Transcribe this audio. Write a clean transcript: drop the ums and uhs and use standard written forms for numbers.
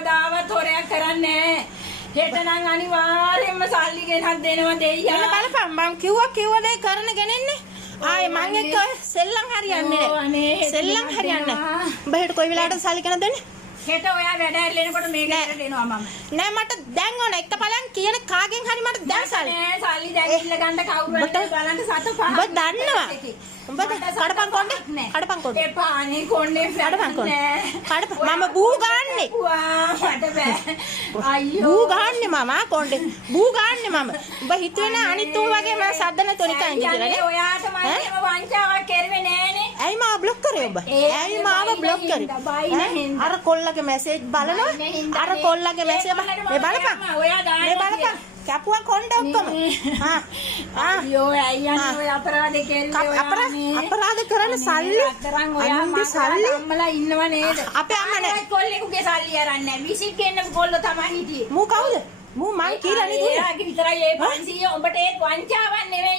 කවදාවත් හොරයක් කරන්නේ හෙට නම් අනිවාර්යයෙන්ම සල්ලි ගෙනත් දෙනවා දෙයියා. බලපන් මං කිව්ව දේ කරන ගෙනෙන්නේ. ආයේ මං එක්ක සෙල්ලම් හරියන්නේ නෑ. සෙල්ලම් හරියන්නේ නෑ. උඹ හෙට කොයි වෙලාවටද සල්ලි ගෙනත් දෙන්නේ? හෙට ඔයා වැඩ ඇරලෙනකොට මේකට දෙනවා මම. නෑ මට දැන් ඕන එක බලන් කියන කාගෙන් හරි මට දැන් සල්ලි. නෑ සල්ලි දැන් ඉල්ල ගන්න කවුරු හරි බලන්න සත පහ. උඹ දන්නවා. උඹ කඩපන් කොණ්ඩේ. කඩපන් කොණ්ඩේ. එපා අනේ කොණ්ඩේ කඩපන් කොණ්ඩේ. කඩපන් මම බූ ගන්නෙ. වා මට බෑ. අයියෝ. බූ ගන්නෙ මම කොණ්ඩේ. බූ ගන්නෙ මම. උඹ හිතුවේ නෑ අනිත් උන් වගේ මම සද්දන තොනිකා ඉන්නේ කියලා නේ. ඔයාට මම එහෙම වංචාවක් කරුවේ නෑනේ. ඇයි මාව බ්ලොක් කරේ ඔබ? ඇයි මාව බ්ලොක් කරේ? අර කොල්ලගේ මැසේජ් බලනවා. අර කොල්ලගේ මැසේජ් මේ බලපන්. මේ බලපන්. කැපුවා කොණ්ඩේ ඔක්කොම. අයියෝ අයියන් ඔය අපරාධේ කෙරුවේ අපරාධ කරන්න සල්ලි අතරන් ඔයා මගේ අම්මලා ඉන්නව නේද? අපේ අම්මා නෑ. කොල්ලෙකුගේ සල්ලි අරන් නෑ. විසිට ගෙන්නපු කොල්ලෝ තමයි හිටියේ. මූ කවුද? මූ මං කියලා නේ දුන්නේ. එයාගේ විතරයි ඒ 500 ඔබට ඒ වංචාවක් නෙවෙයි.